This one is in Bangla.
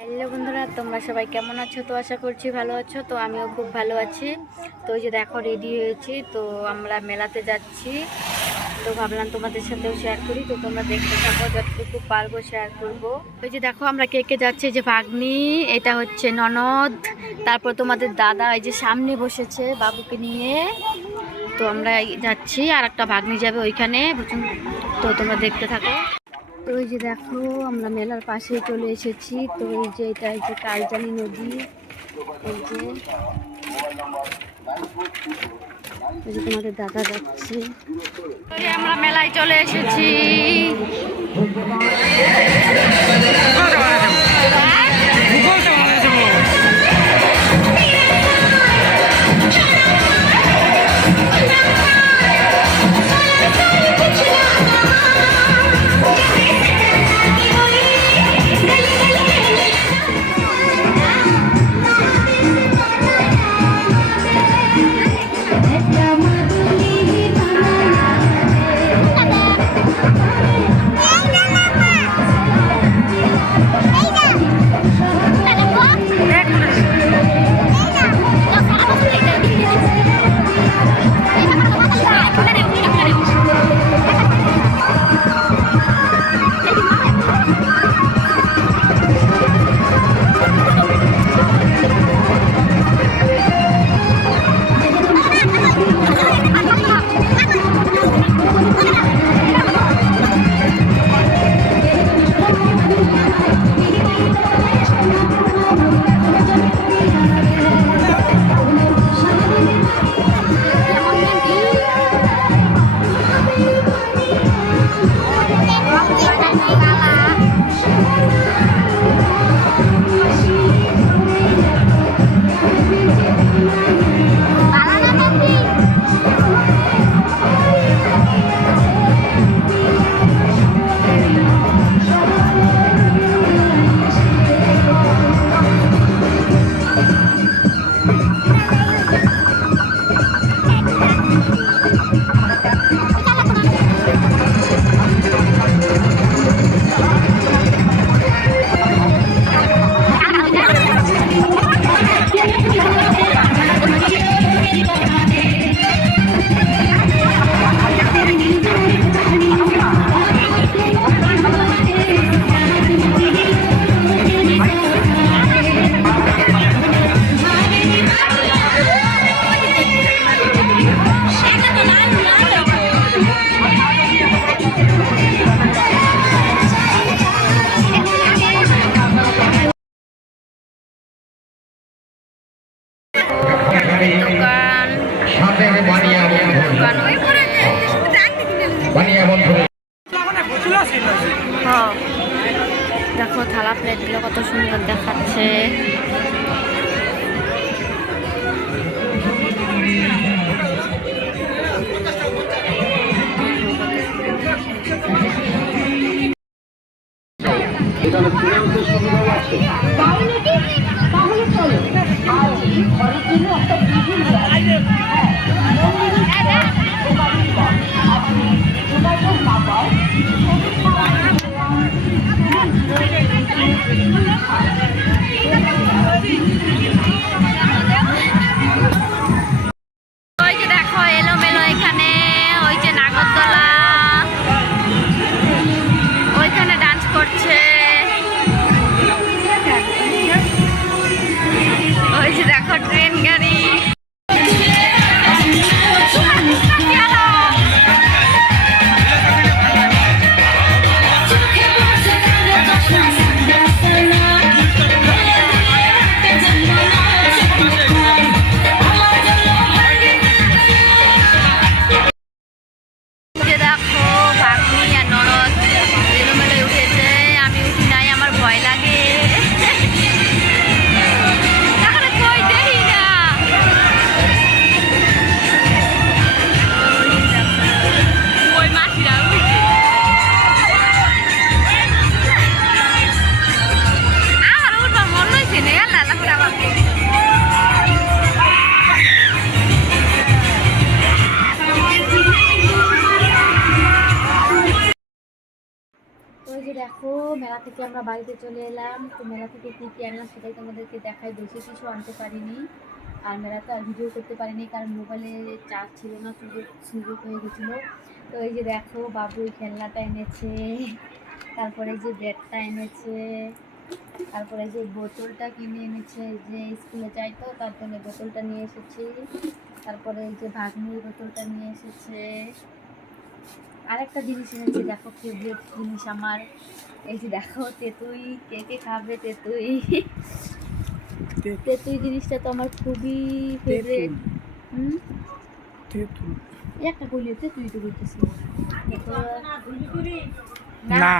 হ্যালো বন্ধুরা, তোমরা সবাই কেমন আছো? তো আশা করছি ভালো আছো। তো আমিও খুব ভালো আছি। তো ওই যে দেখো রেডি হয়েছি। তো আমরা মেলাতে যাচ্ছি। তো ভাবলাম তোমাদের সাথেও শেয়ার করি। তো তোমরা দেখতে থাকো, যতটুকু পারব শেয়ার করব। ওই যে দেখো, আমরা কে কে যাচ্ছি? যে ভাগ্নি, এটা হচ্ছে ননদ, তারপর তোমাদের দাদা এই যে সামনে বসেছে বাবুকে নিয়ে। তো আমরা যাচ্ছি আর একটা ভাগ্নি যাবে ওইখানে। তো তোমরা দেখতে থাকো। তো এই যে দেখো, আমরা মেলার পাশেই চলে এসেছি। তো এই যে এটা এই যে কালজানি নদী। এই যে। তোমাদের দাদা যাচ্ছে। আমরা মেলায় চলে এসেছি। দোকান বন্ধু দোকান ওই করে বানিয়া বন্ধু হ্যাঁ। দেখো থালা প্লেটগুলো কত সুন্দর দেখাচ্ছে। ওই 아이벌이뛰는것도 기. থেকে আমরা বাড়িতে চলে এলাম। তো মেলা থেকে কী কী আনলাম সেটাই তোমাদেরকে দেখাই। বেশি কিছু আনতে পারিনি। আর মেলাতে আর ভিডিও করতে পারিনি, কারণ মোবাইলে চার্জ ছিল না, সুযোগ সুযোগ হয়ে গেছিল। তো এই যে দেখো, বাবু খেলনাটা এনেছে, তারপরে যে ব্যাগটা এনেছে, তারপরে যে বোতলটা কিনে এনেছে যে স্কুলে যাই তো, তার জন্য বোতলটা নিয়ে এসেছি। তারপরে যে ভাগ্নির বোতলটা নিয়ে এসেছে। আরেকটা জিনিস এনেছি দেখো ফেভারিট জিনিস আমার। এই যে দেখো তেঁতুই কে কে খাবে তেঁতুই? তেঁতুই জিনিসটা তো আমার খুবই ফেভারিট হুম? একটা কইলে তুই তো বলতেছিস না